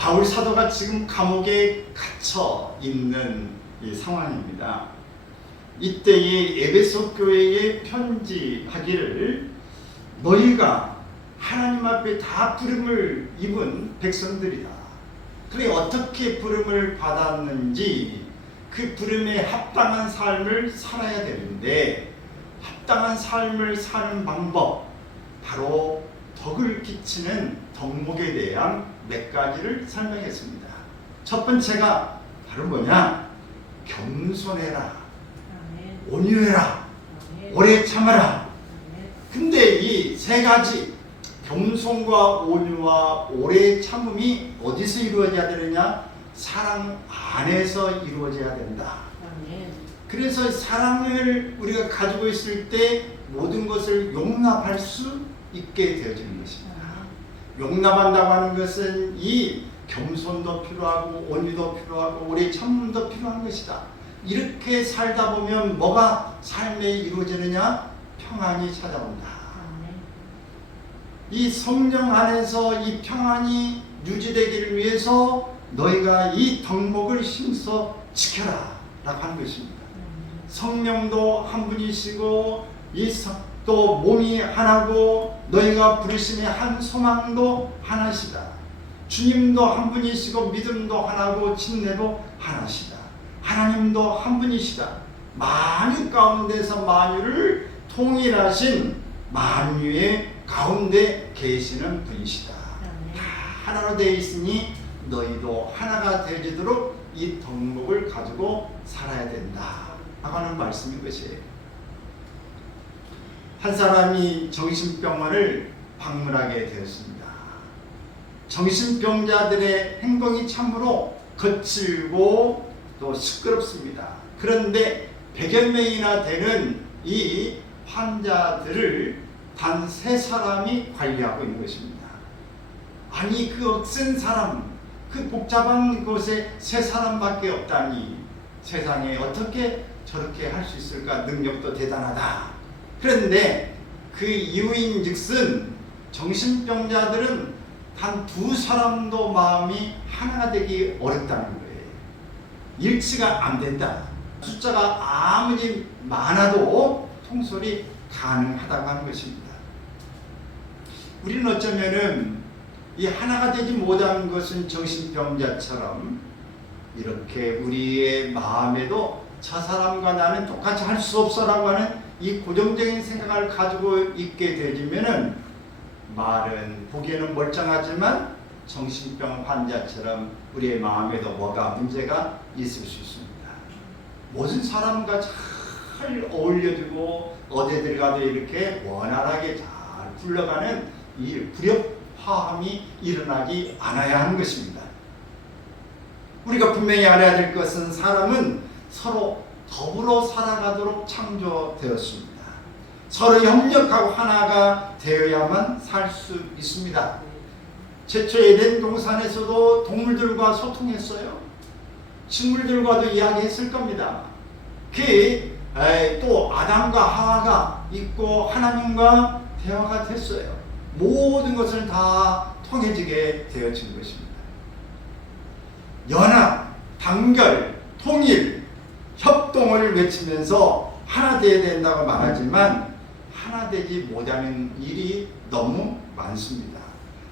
바울 사도가 지금 감옥에 갇혀 있는 이 상황입니다. 이때에 에베소 교회에 편지하기를 너희가 하나님 앞에 다 부름을 입은 백성들이다. 그래 어떻게 부름을 받았는지 그 부름에 합당한 삶을 살아야 되는데 합당한 삶을 사는 방법 바로 덕을 끼치는 덕목에 대한 몇 가지를 설명했습니다. 첫 번째가 바로 뭐냐? 겸손해라, 온유해라, 오래 참아라. 근데 이 세 가지 겸손과 온유와 오래 참음이 어디서 이루어져야 되느냐? 사랑 안에서 이루어져야 된다. 그래서 사랑을 우리가 가지고 있을 때 모든 것을 용납할 수 있게 되어지는 것입니다. 용납한다고 하는 것은 이 겸손도 필요하고 온유도 필요하고 오래 참음도 필요한 것이다. 이렇게 살다 보면 뭐가 삶에 이루어지느냐? 평안이 찾아온다. 이 성령 안에서 이 평안이 유지되기를 위해서 너희가 이 덕목을 힘써 지켜라 라고 하는 것입니다. 성령도 한 분이시고 또 몸이 하나고 너희가 부르심의 한 소망도 하나시다. 주님도 한 분이시고 믿음도 하나고 침례도 하나시다. 하나님도 한 분이시다. 만유 가운데서 만유를 통일하신 만유의 가운데 계시는 분이시다. 다 하나로 되어 있으니 너희도 하나가 되어지도록 이 덕목을 가지고 살아야 된다 라고 하는 말씀인 것이에요. 한 사람이 정신병원을 방문하게 되었습니다. 정신병자들의 행동이 참으로 거칠고 또 시끄럽습니다. 그런데 100여 명이나 되는 이 환자들을 단 3사람이 관리하고 있는 것입니다. 아니 그 억센 사람, 그 복잡한 곳에 3사람밖에 없다니 세상에 어떻게 저렇게 할 수 있을까? 능력도 대단하다. 그런데 그 이유인 즉슨 정신병자들은 단 2사람도 마음이 하나가 되기 어렵다는 거예요. 일치가 안 된다. 숫자가 아무리 많아도 통솔이 가능하다고 하는 것입니다. 우리는 어쩌면은 이 하나가 되지 못하는 것은 정신병자처럼 이렇게 우리의 마음에도 저 사람과 나는 똑같이 할 수 없어라고 하는 이 고정적인 생각을 가지고 있게 되면은 말은 보기에는 멀쩡하지만 정신병 환자처럼 우리의 마음에도 뭐가 문제가 있을 수 있습니다. 모든 사람과 잘 어울려주고 어디들 가도 이렇게 원활하게 잘 굴러가는 이 불협화음이 일어나지 않아야 하는 것입니다. 우리가 분명히 알아야 될 것은 사람은 서로 더불어 살아가도록 창조되었습니다. 서로 협력하고 하나가 되어야만 살 수 있습니다. 최초 에덴 동산에서도 동물들과 소통했어요. 식물들과도 이야기했을 겁니다. 또 아담과 하와가 있고 하나님과 대화가 됐어요. 모든 것을 다 통해지게 되어진 것입니다. 연합, 단결, 통일, 협동을 외치면서 하나 되어야 된다고 말하지만 하나 되지 못하는 일이 너무 많습니다.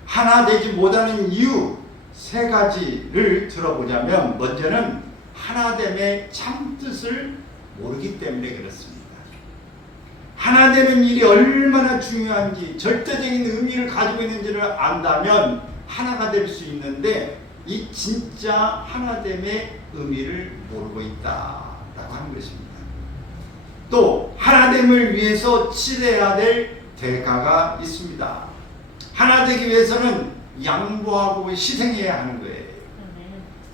하나 되지 못하는 이유 3가지를 들어보자면 먼저는 하나됨의 참뜻을 모르기 때문에 그렇습니다. 하나 되는 일이 얼마나 중요한지 절대적인 의미를 가지고 있는지를 안다면 하나가 될 수 있는데 이 진짜 하나됨의 의미를 모르고 있다라고 하는 것입니다. 또 하나됨을 위해서 치러야 될 대가가 있습니다. 하나 되기 위해서는 양보하고 희생해야 하는 거예요.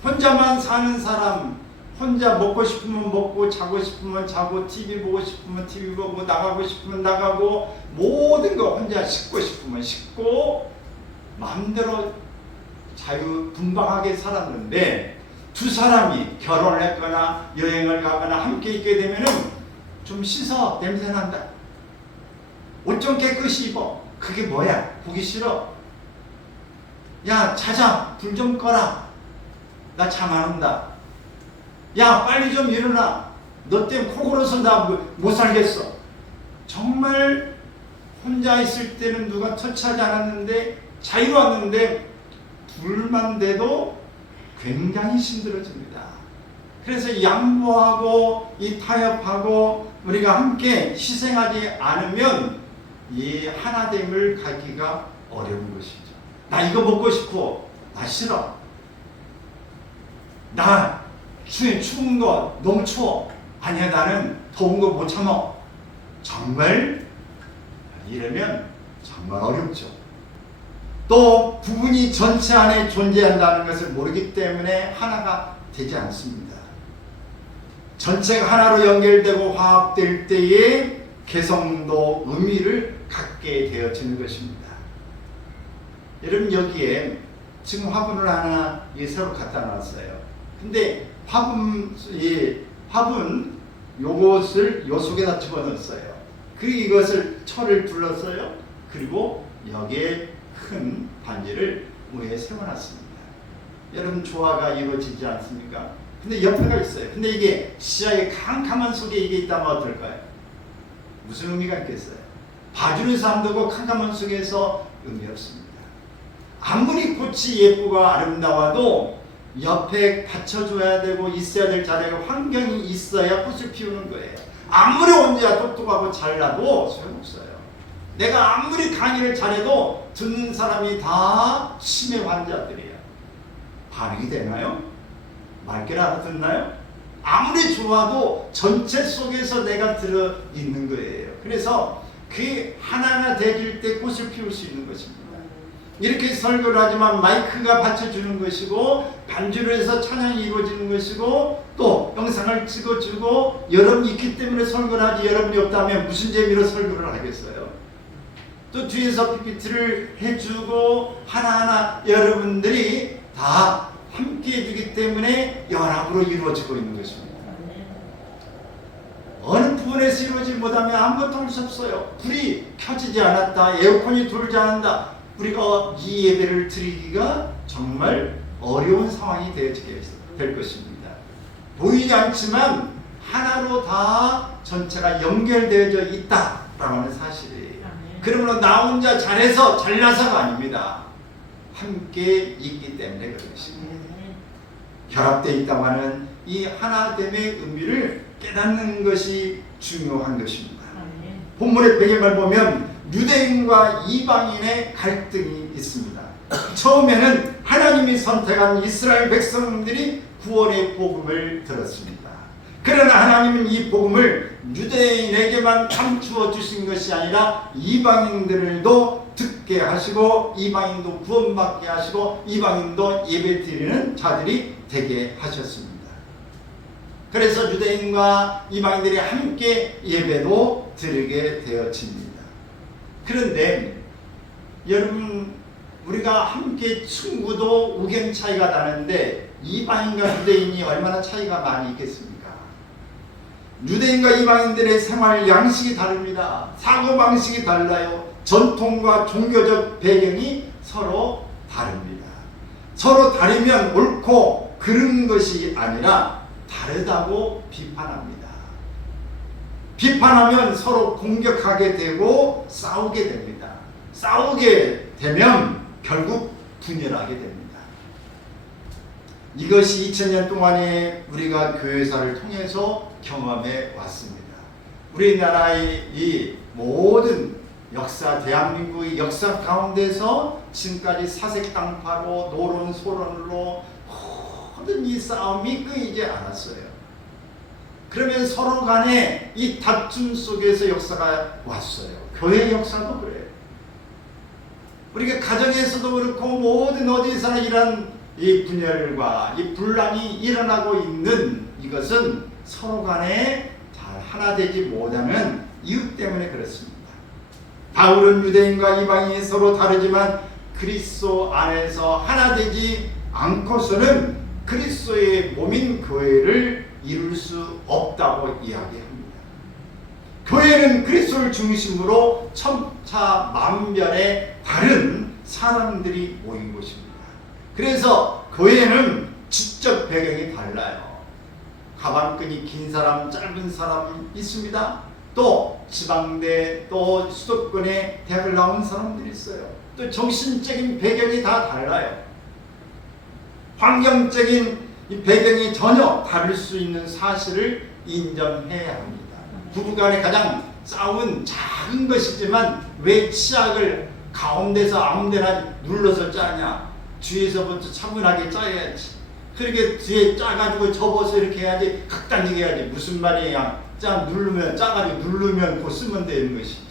혼자만 사는 사람, 혼자 먹고 싶으면 먹고 자고 싶으면 자고 TV 보고 싶으면 TV 보고 나가고 싶으면 나가고 모든 거 혼자 씻고 싶으면 씻고 마음대로 자유분방하게 살았는데 2사람이 결혼을 했거나 여행을 가거나 함께 있게 되면은 좀 씻어, 냄새난다. 옷 좀 깨끗이 입어. 그게 뭐야? 보기 싫어. 야, 자자, 불 좀 꺼라. 나 잠 안 온다. 야, 빨리 좀 일어나. 너 때문에 코 골어서 나 못 살겠어. 정말 혼자 있을 때는 누가 터치하지 않았는데, 자유로웠는데 불만 돼도 굉장히 힘들어집니다. 그래서 양보하고 이 타협하고 우리가 함께 희생하지 않으면 이 하나됨을 갖기가 어려운 것이죠. 나 이거 먹고 싶어. 나 싫어. 나 추운 거 너무 추워. 아니야, 나는 더운 거 못 참아. 정말 이러면 정말 어렵죠. 또 부분이 전체 안에 존재한다는 것을 모르기 때문에 하나가 되지 않습니다. 전체가 하나로 연결되고 화합될 때에 개성도 의미를 갖게 되어지는 것입니다. 여러분, 여기에 지금 화분을 하나 새로 갖다 놨어요. 근데 화분 요것을 요 속에다 집어넣었어요. 그리고 이것을 철을 둘렀어요. 그리고 여기에 큰 반지를 위에 세워놨습니다. 여러분, 조화가 이루어지지 않습니까? 근데 옆에가 있어요. 근데 이게 시야의 캄캄한 속에 이게 있다면 어떨까요? 무슨 의미가 있겠어요? 봐주는 사람도 캄캄한 속에서 의미 없습니다. 아무리 꽃이 예쁘고 아름다워도 옆에 받쳐줘야 되고 있어야 될 자리가 환경이 있어야 꽃을 피우는 거예요. 아무리 혼자 똑똑하고 잘나도 소용없어요. 내가 아무리 강의를 잘해도 듣는 사람이 다 치매 환자들이에요. 반응이 되나요? 맑게 알아듣나요? 아무리 좋아도 전체 속에서 내가 들어있는 거예요. 그래서 그 하나가 되길 때 꽃을 피울 수 있는 것입니다. 이렇게 설교를 하지만 마이크가 받쳐주는 것이고 반주를 해서 찬양이 이루어지는 것이고 또 영상을 찍어주고 여러분이 있기 때문에 설교를 하지, 여러분이 없다면 무슨 재미로 설교를 하겠어요? 또 뒤에서 PPT를 해주고 하나하나 여러분들이 다 함께 해주기 때문에 연합으로 이루어지고 있는 것입니다. 어느 부분에서 이루어지지 못하면 아무것도 할 수 없어요. 불이 켜지지 않았다, 에어컨이 돌지 않는다, 우리가 이 예배를 드리기가 정말 어려운 상황이 되어지게 될 것입니다. 보이지 않지만 하나로 다 전체가 연결되어져 있다라고 하는 사실이에요. 그러므로 나 혼자 잘해서 잘나서가 아닙니다. 함께 있기 때문에 그런 것입니다. 결합되어 있다고 하는 이 하나됨의 의미를 깨닫는 것이 중요한 것입니다. 본문의 배경을 보면 유대인과 이방인의 갈등이 있습니다. 처음에는 하나님이 선택한 이스라엘 백성들이 구원의 복음을 들었습니다. 그러나 하나님은 이 복음을 유대인에게만 감추어 주신 것이 아니라 이방인들도 듣게 하시고 이방인도 구원받게 하시고 이방인도 예배드리는 자들이 되게 하셨습니다. 그래서 유대인과 이방인들이 함께 예배도 드리게 되어집니다. 그런데 여러분, 우리가 함께 친구도 의견 차이가 나는데 이방인과 유대인이 얼마나 차이가 많이 있겠습니까? 유대인과 이방인들의 생활 양식이 다릅니다. 사고방식이 달라요. 전통과 종교적 배경이 서로 다릅니다. 서로 다르면 옳고 그른 것이 아니라 다르다고 비판합니다. 비판하면 서로 공격하게 되고 싸우게 됩니다. 싸우게 되면 결국 분열하게 됩니다. 이것이 2000년 동안에 우리가 교회사를 통해서 경험해 왔습니다. 우리나라의 이 모든 역사, 대한민국의 역사 가운데서 지금까지 사색당파로 노론소론으로 모든 이 싸움이 끊이지 않았어요. 그러면 서로 간에 이 다툼 속에서 역사가 왔어요. 교회 역사도 그래요. 우리가 가정에서도 그렇고 모든 어디서나 이런 이 분열과 이 분란이 일어나고 있는 이것은 서로 간에 잘 하나 되지 못하는 이유 때문에 그렇습니다. 바울은 유대인과 이방인이 서로 다르지만 그리스도 안에서 하나 되지 않고서는 그리스도의 몸인 교회를 이룰 수 없다고 이야기합니다. 교회는 그리스도를 중심으로 천차만별의 다른 사람들이 모인 곳입니다. 그래서 교회는 지적 배경이 달라요. 가방끈이 긴 사람, 짧은 사람 있습니다. 또 지방대, 또 수도권에 대학을 나온 사람들이 있어요. 또 정신적인 배경이 다 달라요. 환경적인 이 배경이 전혀 다를 수 있는 사실을 인정해야 합니다. 부부간에 가장 싸움은 작은 것이지만 왜 치약을 가운데서 아무데나 눌러서 짜냐? 뒤에서부터 차분하게 짜야지. 그렇게 뒤에 짜가지고 접어서 이렇게 해야지. 극단하게 해야지. 무슨 말이야? 짜 누르면 짜가지고 누르면 곧 쓰면 되는 것이지.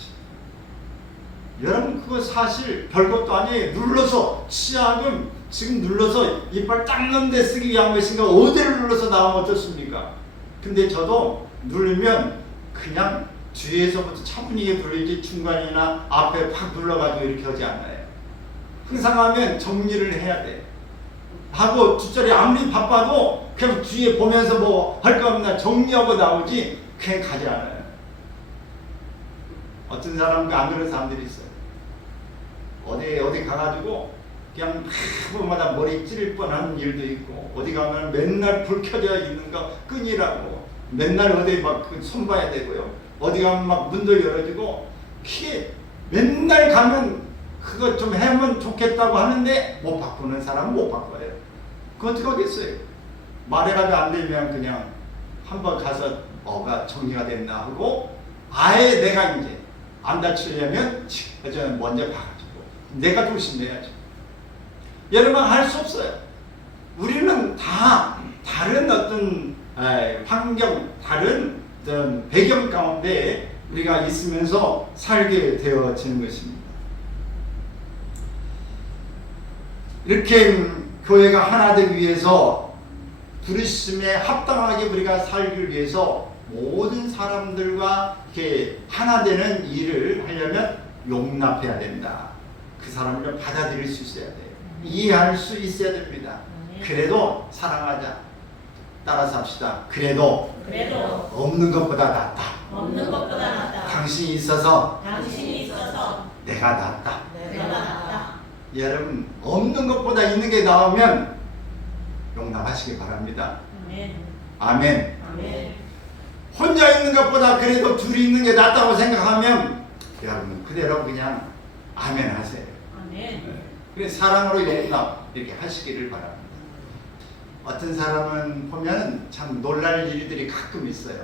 여러분 그거 사실 별것도 아니에요. 눌러서 치약은 지금 눌러서 이빨 닦는 데 쓰기 위한 것인가? 어디를 눌러서 나오면 어떻습니까? 근데 저도 누르면 그냥 뒤에서부터 차분하게 돌리지 중간이나 앞에 팍 눌러가지고 이렇게 하지 않아요. 항상 하면 정리를 해야 돼. 하고 뒷자리 아무리 바빠도 그냥 뒤에 보면서 뭐 할 거 없나 정리하고 나오지 그냥 가지 않아요. 어떤 사람과 안 그런 사람들이 있어요. 어디 가가지고 그냥 한번마다 머리 찌를 뻔한 일도 있고 어디 가면 맨날 불 켜져 있는 거 끈이라고 맨날 어디 막 손 봐야 되고요. 어디 가면 막 문도 열어주고 맨날 가면 그거 좀 하면 좋겠다고 하는데 못 바꾸는 사람은 못 바꿔요. 그거 어떻게 하겠어요? 말해가지고 안 되면 그냥 한번 가서 뭐가 정리가 됐나 하고 아예 내가 이제 안 다치려면 저는 먼저 봐가지고 내가 조심해야죠. 여러분 할 수 없어요. 우리는 다 다른 어떤 환경, 다른 어떤 배경 가운데 우리가 있으면서 살게 되어지는 것입니다. 이렇게 교회가 하나 되기 위해서 부르심에 합당하게 우리가 살기 위해서 모든 사람들과 이렇게 하나 되는 일을 하려면 용납해야 된다. 그 사람을 받아들일 수 있어야 돼요. 이해할 수 있어야 됩니다. 그래도 사랑하자. 따라서 합시다. 그래도 없는 것보다 낫다. 없는 것보다 낫다. 당신이 있어서 내가 낫다. 여러분 없는 것보다 있는 게 나오면 용납하시기 바랍니다. 아멘. 혼자 있는 것보다 그래도 둘이 있는 게 낫다고 생각하면 여러분 그대로 그냥 아멘 하세요. 그래서 사랑으로 용납 이렇게 하시기를 바랍니다. 어떤 사람은 보면 참 놀랄 일들이 가끔 있어요.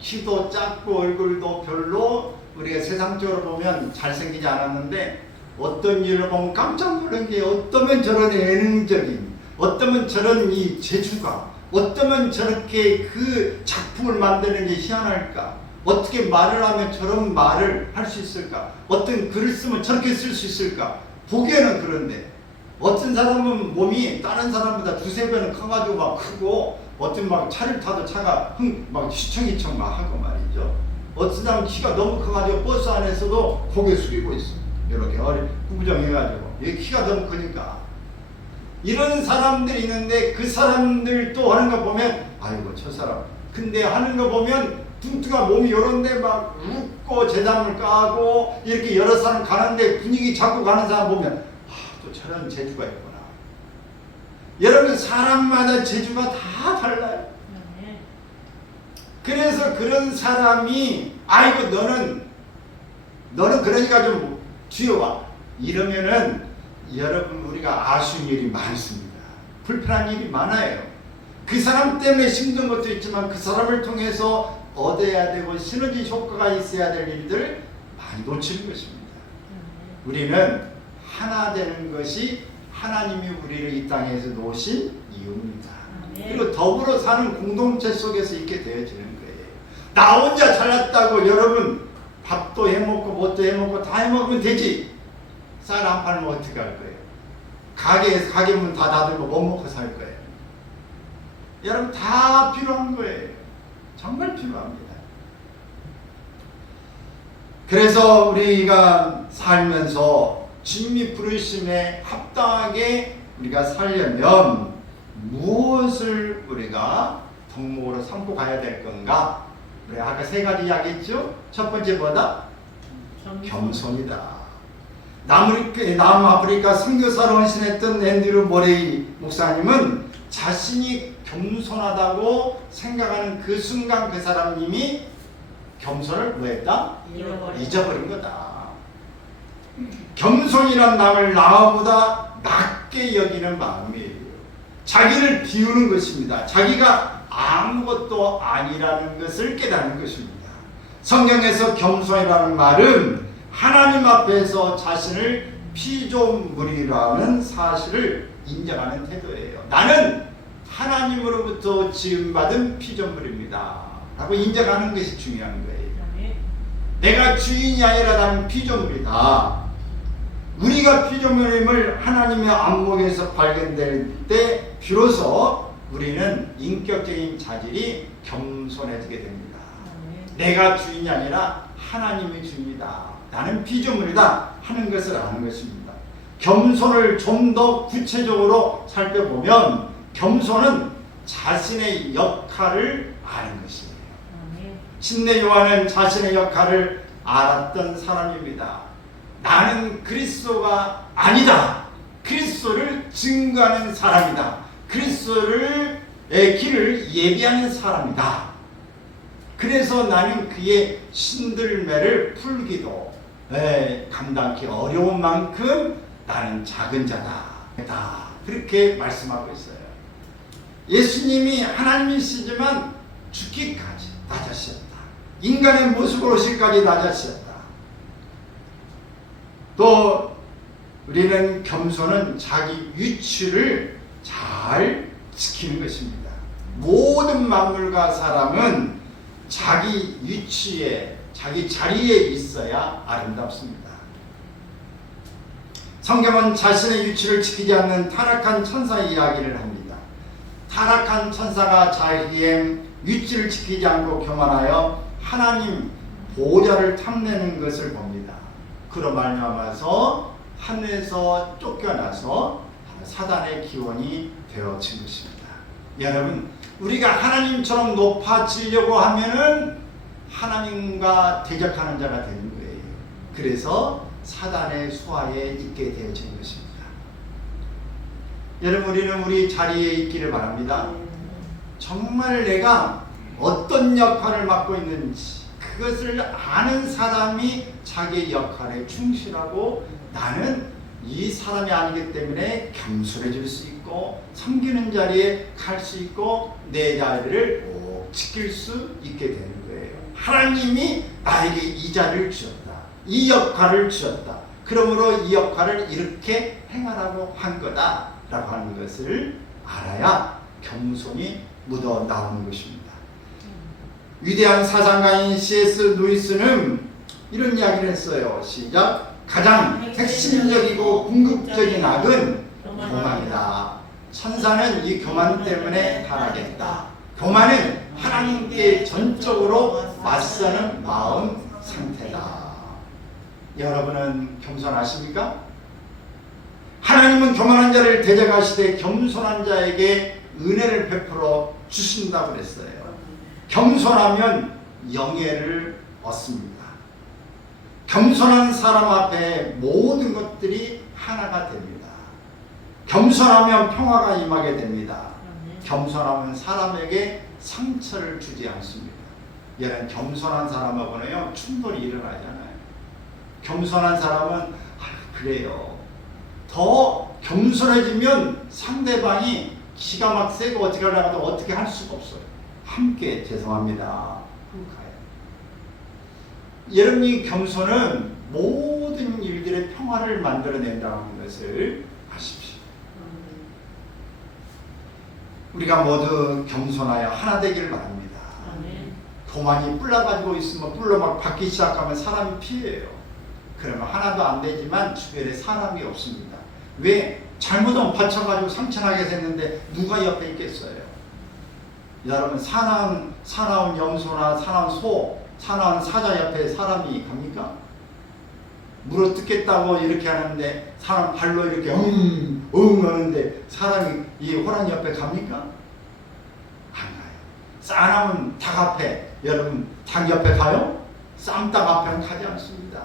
키도 작고 얼굴도 별로 우리가 세상적으로 보면 잘생기지 않았는데 어떤 일을 보면 깜짝 놀란 게 어떠면 저런 예능적인, 어떠면 저런 이 재주가, 어떠면 저렇게 그 작품을 만드는 게 희한할까? 어떻게 말을 하면 저런 말을 할 수 있을까? 어떤 글을 쓰면 저렇게 쓸 수 있을까? 보기에는 그런데 어떤 사람은 몸이 다른 사람보다 두세 배는 커가지고 막 크고 어떤 막 차를 타도 차가 막 휘청휘청 막 하고 말이죠. 어떤 사람은 키가 너무 커가지고 버스 안에서도 고개 숙이고 있어. 이렇게 구부정해가지고 얘 키가 너무 크니까 이런 사람들이 있는데 그 사람들도 하는 거 보면 아이고 저 사람 근데 하는 거 보면 뚱뚱한 몸이 이런데 막 웃고 재담을 까고 이렇게 여러 사람 가는데 분위기 잡고 가는 사람 보면 또 저런 재주가 있구나. 여러분 사람마다 재주가 다 달라요. 그래서 그런 사람이 아이고 너는 그러니까 좀 뒤에 와 이러면은 여러분 우리가 아쉬운 일이 많습니다. 불편한 일이 많아요. 그 사람 때문에 힘든 것도 있지만 그 사람을 통해서 얻어야 되고 시너지 효과가 있어야 될 일들 많이 놓치는 것입니다. 우리는 하나 되는 것이 하나님이 우리를 이 땅에서 놓으신 이유입니다. 그리고 더불어 사는 공동체 속에서 있게 되어지는 거예요. 나 혼자 잘났다고 여러분 밥도 해먹고 뭣도 해먹고 다 해먹으면 되지. 쌀 한 팔면 어떻게 할 거예요? 가게 문 다 닫으면 못 먹고 살 거예요. 여러분 다 필요한 거예요. 정말 필요합니다. 그래서 우리가 살면서 주님이 부르심에 합당하게 우리가 살려면 무엇을 우리가 덕목으로 삼고 가야 될 건가? 우리 아까 세 가지 이야기했죠? 첫 번째 뭐다? 겸손이다. 남아프리카 선교사로 헌신했던 앤드류 모레이 목사님은 자신이 겸손하다고 생각하는 그 순간 그 사람님이 겸손을 뭐했다? 잊어버린 거다. 겸손이란 남을 나보다 낮게 여기는 마음이에요. 자기를 비우는 것입니다. 자기가 아무것도 아니라는 것을 깨닫는 것입니다. 성경에서 겸손이라는 말은 하나님 앞에서 자신을 피조물이라는 사실을 인정하는 태도예요. 나는 하나님으로부터 지음받은 피조물입니다 라고 인정하는 것이 중요한 거예요. 내가 주인이 아니라 나는 피조물이다. 우리가 피조물임을 하나님의 안목에서 발견될 때 비로소 우리는 인격적인 자질이 겸손해지게 됩니다. 내가 주인이 아니라 하나님이 주인이다. 나는 피조물이다 하는 것을 아는 것입니다. 겸손을 좀 더 구체적으로 살펴보면 겸손은 자신의 역할을 아는 것이에요. 침례 요한은 자신의 역할을 알았던 사람입니다. 나는 그리스도가 아니다. 그리스도를 증거하는 사람이다. 그리스도의 길을 예비하는 사람이다. 그래서 나는 그의 신들매를 풀기도 감당하기 어려운 만큼 나는 작은 자다. 그렇게 말씀하고 있어요. 예수님이 하나님이시지만 죽기까지 낮아지셨다. 인간의 모습으로 오실까지 낮아지셨다. 또 우리는 겸손은 자기 위치를 잘 지키는 것입니다. 모든 만물과 사람은 자기 위치에 자기 자리에 있어야 아름답습니다. 성경은 자신의 위치를 지키지 않는 타락한 천사의 이야기를 합니다. 타락한 천사가 자기의 위치를 지키지 않고 교만하여 하나님 보좌를 탐내는 것을 봅니다. 그로 말미암아서 하늘에서 쫓겨나서 사단의 기원이 되어진 것입니다. 여러분, 우리가 하나님처럼 높아지려고 하면은 하나님과 대적하는 자가 되는 거예요. 그래서 사단의 수하에 있게 되어진 것입니다. 여러분, 우리는 우리 자리에 있기를 바랍니다. 정말 내가 어떤 역할을 맡고 있는지 그것을 아는 사람이 자기의 역할에 충실하고 나는 이 사람이 아니기 때문에 겸손해질 수 있고 섬기는 자리에 갈 수 있고 내 자리를 꼭 지킬 수 있게 되는 거예요. 하나님이 나에게 이 자리를 주셨다. 이 역할을 주셨다. 그러므로 이 역할을 이렇게 행하라고 한 거다라고 하는 것을 알아야 겸손이 묻어 나오는 것입니다. 위대한 사상가인 C.S. 루이스는 이런 이야기를 했어요. 시작. 가장 핵심적이고 궁극적인 악은 교만이다. 천사는 이 교만 때문에 타락했다. 교만은 하나님께 전적으로 맞서는 마음 상태다. 여러분은 겸손하십니까? 하나님은 교만한 자를 대적하시되 겸손한 자에게 은혜를 베풀어 주신다고 그랬어요. 겸손하면 영예를 얻습니다. 겸손한 사람 앞에 모든 것들이 하나가 됩니다. 겸손하면 평화가 임하게 됩니다. 겸손하면 사람에게 상처를 주지 않습니다. 여러분, 겸손한 사람하고는요 충돌이 일어나잖아요. 겸손한 사람은 그래요. 더 겸손해지면 상대방이 기가 막 세고 어떻게 하려고 해도 어떻게 할 수가 없어요. 함께 죄송합니다 하고 가요. 여러분이 겸손은 모든 일들의 평화를 만들어낸다는 것을 아십시오. 우리가 모두 겸손하여 하나 되기를 바랍니다. 교만이 뿔나가지고 있으면 뿔로 막 받기 시작하면 사람이 피해요. 그러면 하나도 안 되지만 주변에 사람이 없습니다. 왜? 잘못하면 받쳐가지고 상처나게 됐는데 누가 옆에 있겠어요? 여러분, 사나운 염소나 사나운 소, 사나운 사자 옆에 사람이 갑니까? 물어 뜯겠다고 이렇게 하는데 사람 발로 이렇게 하는데 사람이 이 호랑이 옆에 갑니까? 안 가요. 싸나운 닭 앞에, 여러분 닭 옆에 가요? 쌈닭 앞에는 가지 않습니다.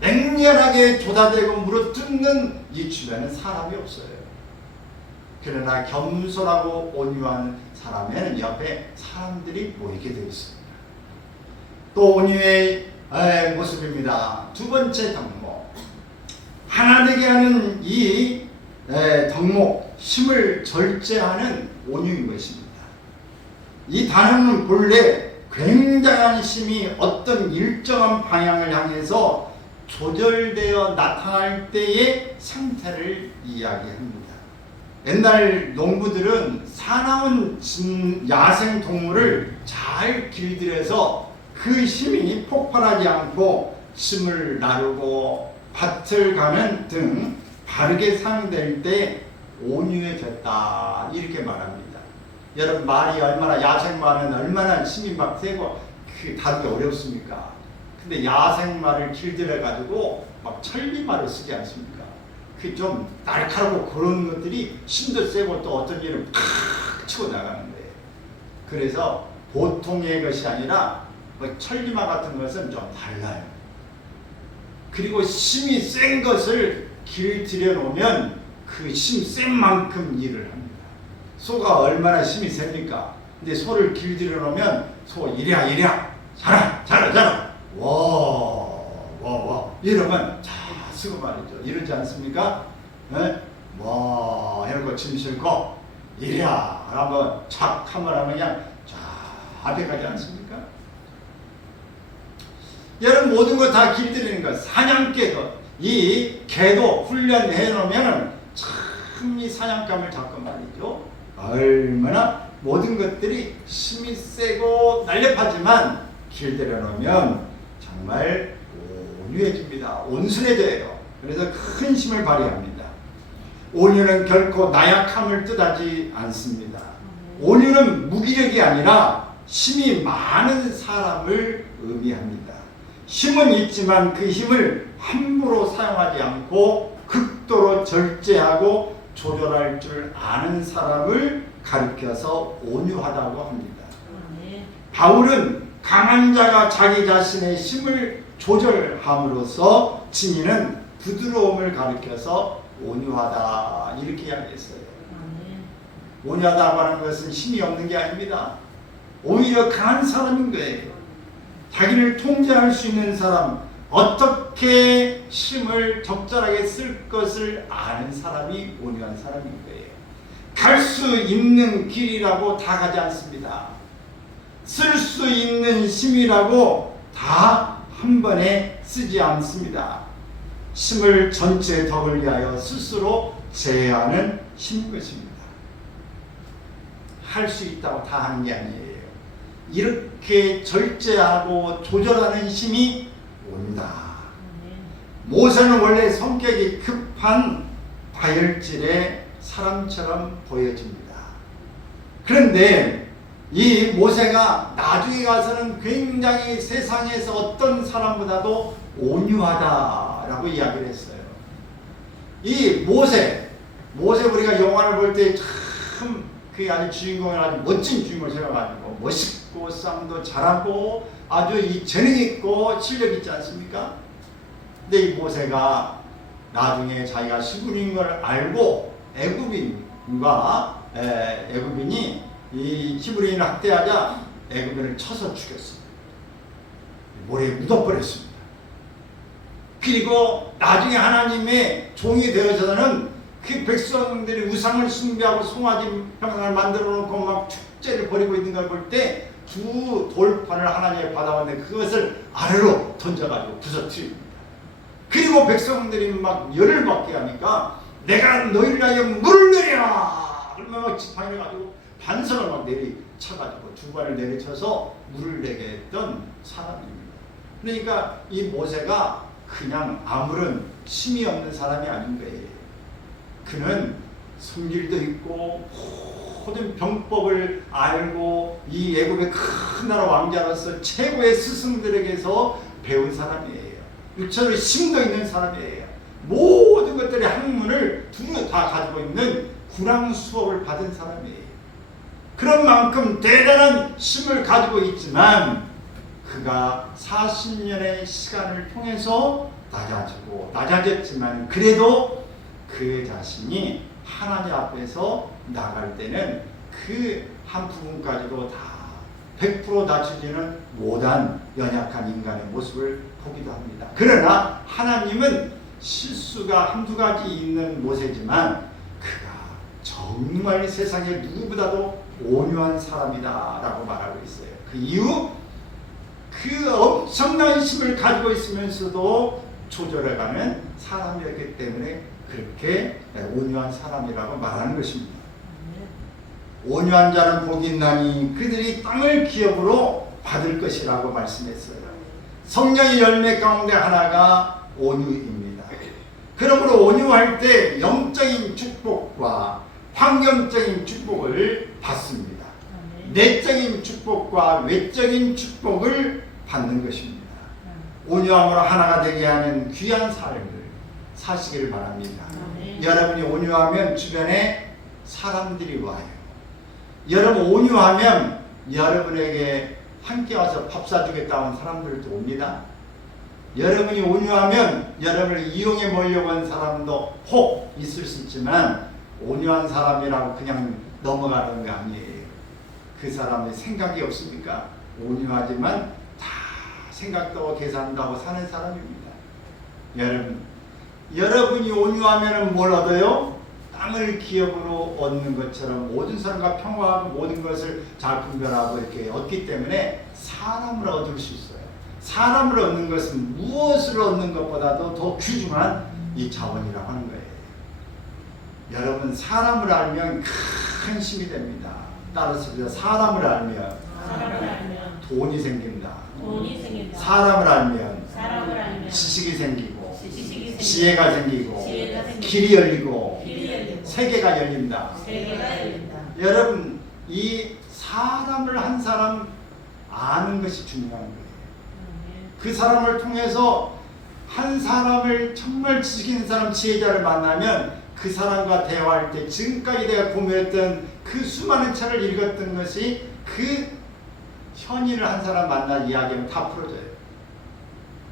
맹렬하게 조다대고 물어뜯는 이 주변에는 사람이 없어요. 그러나 겸손하고 온유한 사람에는 옆에 사람들이 모이게 되어 있습니다. 또 온유의 모습입니다. 두 번째 덕목, 하나 되게 하는 이 덕목, 힘을 절제하는 온유인 것입니다. 이 단어는 본래 굉장한 힘이 어떤 일정한 방향을 향해서 조절되어 나타날 때의 상태를 이야기합니다. 옛날 농부들은 사나운 야생 동물을 잘 길들여서 그 힘이 폭발하지 않고 심을 나르고 밭을 가는 등 바르게 상대할 때 온유해졌다, 이렇게 말합니다. 여러분, 말이 얼마나, 야생말은 얼마나 힘이 막 세고 다루기 어렵습니까? 근데 야생말을 길들여 가지고 막 천리말을 쓰지 않습니까? 그 좀 날카롭고 그런 것들이 힘도 세고 또 어떤 일을 팍 치고 나가는데, 그래서 보통의 것이 아니라 천리말 같은 것은 좀 달라요. 그리고 힘이 센 것을 길들여 놓으면 그 힘 센 만큼 일을 합니다. 소가 얼마나 힘이 셉니까? 근데 소를 길들여 놓으면 소 이랴 자라 와 이러면 자 쓰고 말이죠. 이러지 않습니까? 와 이런 거 짐 싣고 이랴 한번 착 한번 하면 그냥 자 앞에 가지 않습니까? 여러분, 모든 거 다 길들이는 것, 사냥개도 이 개도 훈련해 놓으면 참 이 사냥감을 잡고 말이죠. 얼마나 모든 것들이 힘이 세고 날렵하지만 길들여 놓으면 정말 온유해집니다. 온순해져요. 그래서 큰 힘을 발휘합니다. 온유는 결코 나약함을 뜻하지 않습니다. 온유는 무기력이 아니라 힘이 많은 사람을 의미합니다. 힘은 있지만 그 힘을 함부로 사용하지 않고 극도로 절제하고 조절할 줄 아는 사람을 가리켜서 온유하다고 합니다. 바울은 강한 자가 자기 자신의 힘을 조절함으로써 지니는 부드러움을 가리켜서 온유하다, 이렇게 이야기했어요. 온유하다고 하는 것은 힘이 없는 게 아닙니다. 오히려 강한 사람인 거예요. 자기를 통제할 수 있는 사람, 어떻게 힘을 적절하게 쓸 것을 아는 사람이 온유한 사람인 거예요. 갈 수 있는 길이라고 다 가지 않습니다. 쓸 수 있는 힘이라고 다 한 번에 쓰지 않습니다. 힘을 전체 덕을 위하여 스스로 제어하는 힘인 것입니다. 할 수 있다고 다 하는 게 아니에요. 이렇게 절제하고 조절하는 힘이 온다. 모세는 원래 성격이 급한 다혈질의 사람처럼 보여집니다. 그런데 이 모세가 나중에 가서는 굉장히 세상에서 어떤 사람보다도 온유하다라고 이야기를 했어요. 이 모세 우리가 영화를 볼 때 참 그 아주 주인공을 아주 멋진 주인공을 생각하고 멋있고 싸움도 잘하고 아주 이 재능 있고 실력 있지 않습니까? 근데 이 모세가 나중에 자기가 시부인 걸 알고 애굽인이 이 히브리인을 학대하자 애굽인을 쳐서 죽였습니다. 모래에 묻어버렸습니다. 그리고 나중에 하나님의 종이 되어서는 그 백성들이 우상을 숭배하고 송아지 형상을 만들어 놓고 막 축제를 벌이고 있는 걸 볼 때 두 돌판을 하나님의 받아왔는데 그것을 아래로 던져가지고 부서뜨립니다. 그리고 백성들이 막 열을 받게 하니까 내가 너희를 위하여 물을 내리라! 그러면 막 지팡이를 가지고 반성을 막 내리쳐가지고 두 발을 내리쳐서 물을 내게 했던 사람입니다. 그러니까 이 모세가 그냥 아무런 힘이 없는 사람이 아닌 거예요. 그는 성질도 있고 모든 병법을 알고 이 애굽의 큰 나라 왕자로서 최고의 스승들에게서 배운 사람이에요. 육체로 힘도 있는 사람이에요. 모든 것들의 학문을 두루 다 가지고 있는 군왕 수업을 받은 사람이에요. 그런 만큼 대단한 힘을 가지고 있지만 그가 40년의 시간을 통해서 낮아졌지만 그래도 그 자신이 하나님 앞에서 나갈 때는 그 한 부분까지도 다 100% 낮추지는 못한 연약한 인간의 모습을 보기도 합니다. 그러나 하나님은 실수가 한두 가지 있는 모세지만 그가 정말 세상에 누구보다도 온유한 사람이다라고 말하고 있어요. 그 이유, 그 엄청난 힘을 가지고 있으면서도 조절해가는 사람이었기 때문에 그렇게 온유한 사람이라고 말하는 것입니다. 온유한 자는 복이 있나니 그들이 땅을 기업으로 받을 것이라고 말씀했어요. 성령의 열매 가운데 하나가 온유입니다. 그러므로 온유할 때 영적인 축복과 환경적인 축복을 받습니다. 내적인 축복과 외적인 축복을 받는 것입니다. 온유함으로 하나가 되게 하는 귀한 삶을 사시기를 바랍니다. 여러분이 온유하면 주변에 사람들이 와요. 여러분 온유하면 여러분에게 함께 와서 밥 사주겠다는 사람들도 옵니다. 여러분이 온유하면 여러분을 이용해 보려고 하는 사람도 혹 있을 수 있지만 온유한 사람이라고 그냥 넘어가는 거 아니에요. 그 사람의 생각이 없습니까? 온유하지만 다 생각도 하고 계산도 하고 사는 사람입니다. 여러분이 온유하면 뭘 얻어요? 땅을 기업으로 얻는 것처럼 모든 사람과 평화하고 모든 것을 잘 분별하고 이렇게 얻기 때문에 사람을 얻을 수 있어요. 사람을 얻는 것은 무엇을 얻는 것보다도 더 귀중한 이 자원이라고 하는 거예요. 여러분 사람을 알면 큰 힘이 됩니다. 따라서 사람을 알면 돈이 생긴다. 사람을 알면 지식이 생기고 지혜가 생기고 길이 열리고 세계가 열린다. 여러분 이 사람을 한 사람 아는 것이 중요한 거예요. 그 사람을 통해서 한 사람을 정말 지식 있는 사람 지혜자를 만나면 그 사람과 대화할 때 지금까지 내가 고민했던 그 수많은 책을 읽었던 것이 그 현인을 한 사람 만나 이야기하면 다 풀어져요.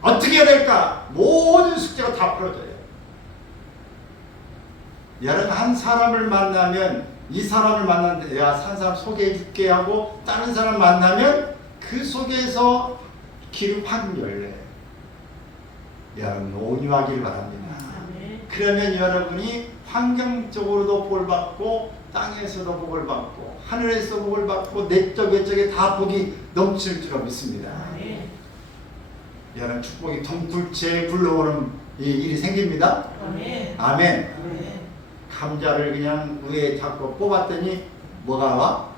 어떻게 해야 될까? 모든 숙제가 다 풀어져요. 여러분 한 사람을 만나면 이 사람을 만났는데 내가 한 사람 소개해 줄게 하고 다른 사람 만나면 그 속에서 길을 확 열려요. 여러분 온유하기를 바랍니다. 그러면 여러분이 환경적으로도 복을 받고 땅에서도 복을 받고 하늘에서 복을 받고 내적 외적에 다 복이 넘칠 줄 믿습니다. 여러분 축복이 덩굴채 굴러오는 이 일이 생깁니다. 아멘. 감자를 그냥 위에 잡고 뽑았더니 뭐가 나와?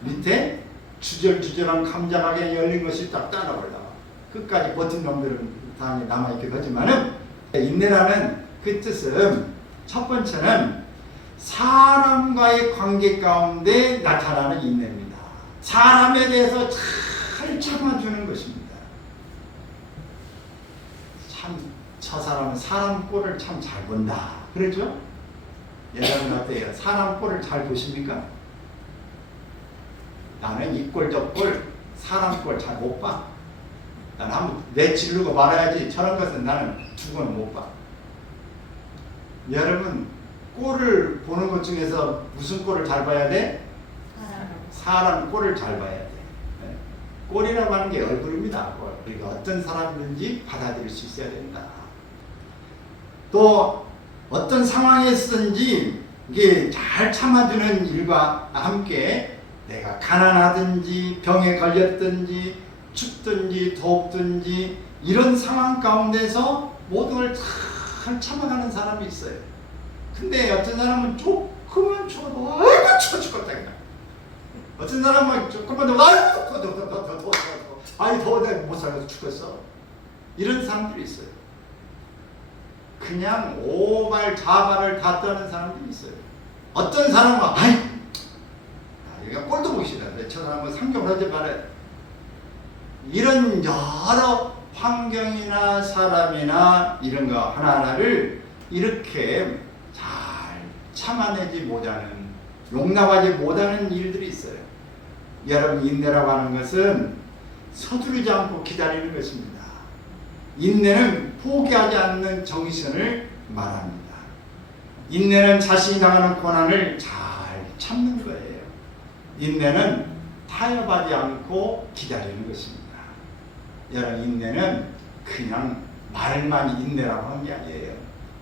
밑에 주절주절한 감자가 그냥 열린 것이 딱 따라올라와. 끝까지 버틴 놈들은 당연히 남아있긴 하지만은 인내라는 그 뜻은 첫 번째는 사람과의 관계 가운데 나타나는 인내입니다. 사람에 대해서 잘 참아주는 것입니다. 참 저 사람은 사람 꼴을 참 잘 본다. 그러죠? 여러분 어때요? 사람 꼴을 잘 보십니까? 나는 이 꼴 저 꼴 사람 꼴 잘 못 봐. 나는 한번 내치르고 말아야지 저런 것은 나는 두 번 못 봐. 여러분 꼴을 보는 것 중에서 무슨 꼴을 잘 봐야 돼? 사람 꼴을 잘 봐야 돼. 네. 꼴이라고 하는 게 얼굴입니다. 꼴. 우리가 어떤 사람인지 받아들일 수 있어야 된다. 또 어떤 상황에서든지 이게 잘 참아주는 일과 함께 내가 가난하든지 병에 걸렸든지 춥든지 덥든지 이런 상황 가운데서 모든 걸 잘 참아가는 사람이 있어요. 근데 어떤 사람은 조금만 추워도 아이고 추워 죽겠다 그냥. 어떤 사람은 조금만 더 아이고 더워 아이 더워 내가 못 살아서 죽겠어. 이런 사람들이 있어요. 그냥 오발 자발을 다 떠는 사람들이 있어요. 어떤 사람은 아이 여기가 꼴도 보기 싫어. 저 사람은 상경을 하지 말아야 돼. 이런 여러 환경이나 사람이나 이런 거 하나하나를 이렇게 잘 참아내지 못하는 용납하지 못하는 일들이 있어요. 여러분 인내라고 하는 것은 서두르지 않고 기다리는 것입니다. 인내는 포기하지 않는 정신을 말합니다. 인내는 자신이 당하는 고난을 잘 참는 거예요. 인내는 타협하지 않고 기다리는 것입니다. 여러분, 인내는 그냥 말만 인내라고 하는 게 아니에요.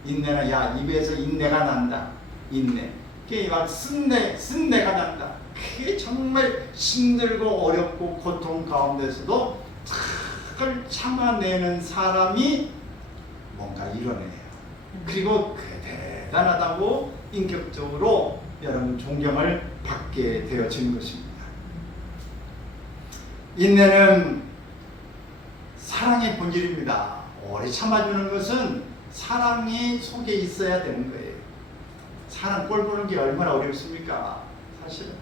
인내는 야 입에서 인내가 난다. 인내. 그게 막 쓴내가 난다. 그게 정말 힘들고 어렵고 고통 가운데서도 잘 참아내는 사람이 뭔가 이뤄내요. 그리고 그 대단하다고 인격적으로 여러분 존경을 받게 되어지는 것입니다. 인내는 사랑의 본질입니다. 오래 참아주는 것은 사랑이 속에 있어야 되는 거예요. 사람 꼴 보는 게 얼마나 어렵습니까? 사실은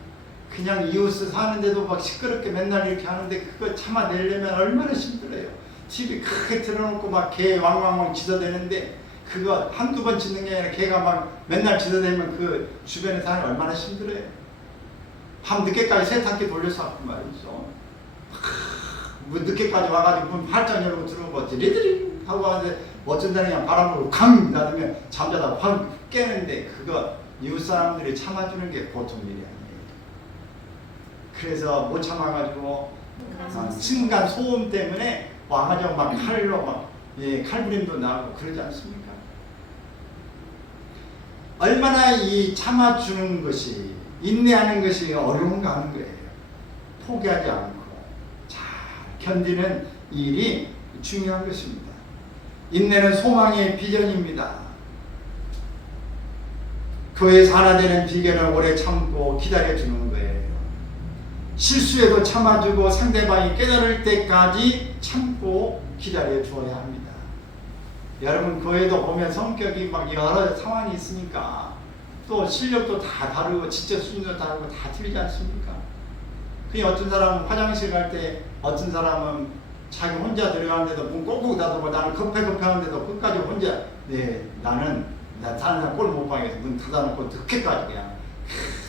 그냥 이웃을 사는데도 막 시끄럽게 맨날 이렇게 하는데 그거 참아내려면 얼마나 힘들어요. TV 크게 틀어놓고 막 개 왕왕왕 짖어대는데 그거 한두 번 짖는 게 아니라 개가 막 맨날 짖어대면 그 주변에 사는 얼마나 힘들어요. 밤 늦게까지 세탁기 돌려서 왔고 말이죠. 뭐 늦게까지 와가지고 문 활짝 열고 들어오고 드리드리 하고 하는데 어쩐 날에 그냥 바람으로 강 닫으면 잠자다 확 깨는데 그거 이웃 사람들이 참아주는 게 보통 일이 아니에요. 그래서 못 참아가지고 층간 소음 때문에 와가지고 막 칼로 막 칼부림도 나고 그러지 않습니까? 얼마나 이 참아주는 것이 인내하는 것이 어려운가 하는 거예요. 포기하지 않고 잘 견디는 일이 중요한 것입니다. 인내는 소망의 비전입니다. 교회에서 하나 되는 비결은 오래 참고 기다려주는 거예요. 실수에도 참아주고 상대방이 깨달을 때까지 참고 기다려주어야 합니다. 여러분 교회도 보면 성격이 막 여러 상황이 있으니까 또 실력도 다 다르고 지적 수준도 다르고 다 틀리지 않습니까? 그냥 어떤 사람은 화장실 갈 때 어떤 사람은 자기 혼자 들어가는데도 문 꼭꼭 닫아보고 나는 급하는데도 끝까지 혼자 나는 다른 사람 꼴 못 봐서 문 닫아놓고 늦게까지 그냥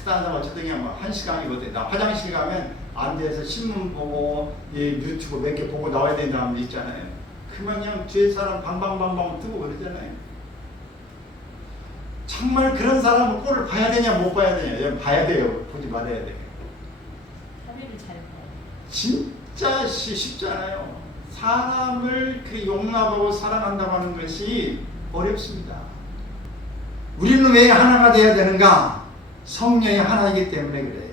다른 사람 어쨌든 그냥 뭐 1시간이거든. 나 화장실 가면 앉아서 신문 보고 유튜브 몇 개 보고 나와야 되는 사람도 있잖아요. 그냥 뒤에 사람 방방방방 뜨고 그러잖아요. 정말 그런 사람은 꼴을 봐야 되냐 못 봐야 되냐? 봐야 돼요. 보지 말아야 돼요. 사례를 잘 봐요. 진짜 쉽잖아요. 사람을 그 용납하고 사랑한다고 하는 것이 어렵습니다. 우리는 왜 하나가 되어야 되는가? 성령이 하나이기 때문에 그래요.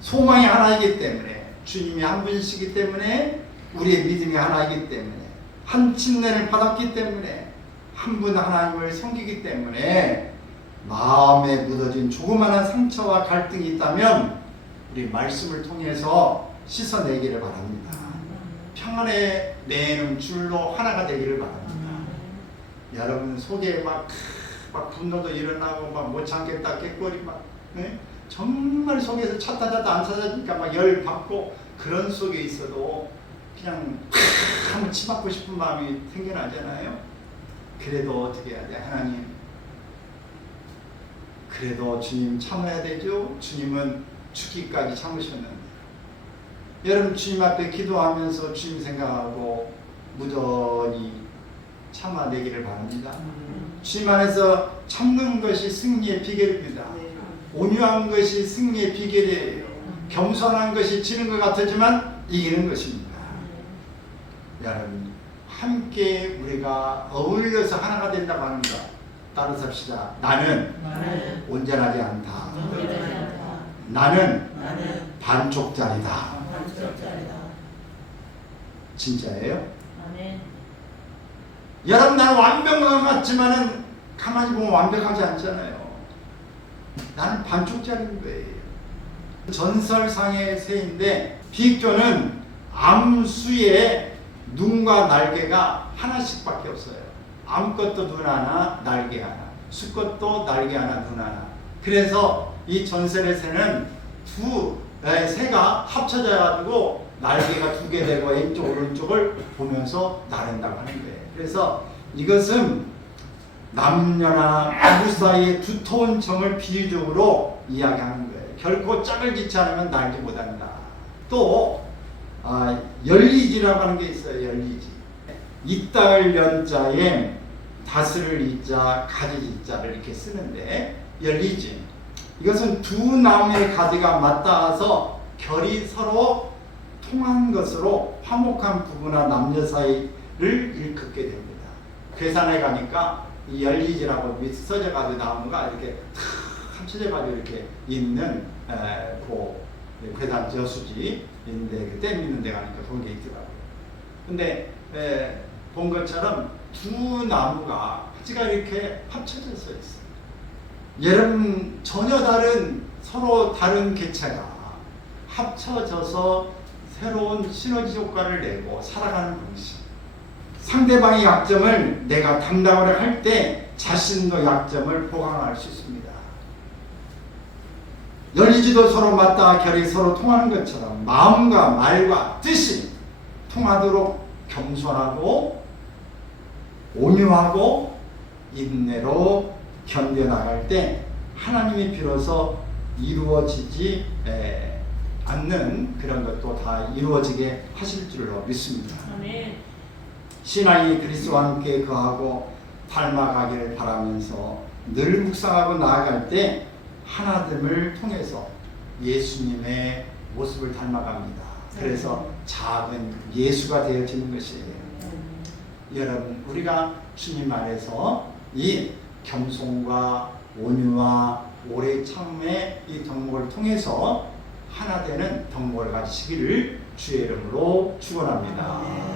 소망이 하나이기 때문에, 주님이 한 분이시기 때문에, 우리의 믿음이 하나이기 때문에, 한 침례를 받았기 때문에, 한 분 하나님을 섬기기 때문에 마음에 묻어진 조그마한 상처와 갈등이 있다면 우리 말씀을 통해서 씻어내기를 바랍니다. 평안에 매는 줄로 하나가 되기를 바랍니다. 여러분 속에 막 분노도 일어나고 막 못 참겠다 깨꼬리 막 정말 속에서 찾다 안 찾아지니까 막 열 받고 그런 속에 있어도 그냥 한번 치받고 싶은 마음이 생겨나잖아요. 그래도 어떻게 해야 돼? 하나님 그래도 주님 참아야 되죠. 주님은 죽기까지 참으셨는데 여러분 주님 앞에 기도하면서 주님 생각하고 무던히 참아내기를 바랍니다. 주님 안에서 참는 것이 승리의 비결입니다. 온유한 것이 승리의 비결이에요. 겸손한 것이 지는 것 같지만 이기는 것입니다. 여러분 함께 우리가 어울려서 하나가 된다고 하는 것 따라 삽시다. 나는 온전하지 않다. 나는 반쪽짜리다. 진짜예요? 여러분 나는 완벽한 것 같지만은 가만히 보면 완벽하지 않잖아요. 나는 반쪽짜리인 거예요. 전설상의 새인데 비익조는 암수의 눈과 날개가 하나씩밖에 없어요. 암것도 눈 하나, 날개 하나, 수것도 날개 하나, 눈 하나. 그래서 이 전설의 새는 새가 합쳐져 가지고 날개가 2개 되고 왼쪽 오른쪽을 보면서 나른다고 하는 거예요. 그래서 이것은 남녀나 부부 사이의 두터운 정을 비유적으로 이야기하는 거예요. 결코 짝을 짓지 않으면 날지 못한다. 또 열리지라고 하는 게 있어요. 열리지. 이따을 연자에 다스를 이자 가지 이자를 이렇게 쓰는데 열리지. 이것은 두 나무의 가지가 맞닿아서 결이 서로 통한 것으로 화목한 부부나 남녀 사이를 일컫게 됩니다. 괴산에 가니까 이 열리지라고 밑에 써져가지고 나무가 이렇게 탁 합쳐져가지고 이렇게 있는 그 괴산 저수지인데 그 댐 있는 데 가니까 그런 게 있더라고요. 근데 본 것처럼 두 나무가 가지가 이렇게 합쳐져서 있어요. 여러분 전혀 다른 서로 다른 개체가 합쳐져서 새로운 시너지 효과를 내고 살아가는 방식. 상대방의 약점을 내가 담당을 할 때 자신도 약점을 보강할 수 있습니다. 열리지도 서로 맞닿아 결이 서로 통하는 것처럼 마음과 말과 뜻이 통하도록 겸손하고 온유하고 인내로 견뎌나갈 때 하나님이 비로소 이루어지지 않는 그런 것도 다 이루어지게 하실 줄로 믿습니다. 아멘. 신앙이 그리스도와 함께 거하고 닮아가기를 바라면서 늘 묵상하고 나아갈 때 하나됨을 통해서 예수님의 모습을 닮아갑니다. 그래서 작은 예수가 되어지는 것이에요. 여러분 우리가 주님 안에서 이 겸손과 온유와 오래 참음의 이 덕목을 통해서 하나 되는 덕목을 가지시기를 주의 이름으로 축원합니다.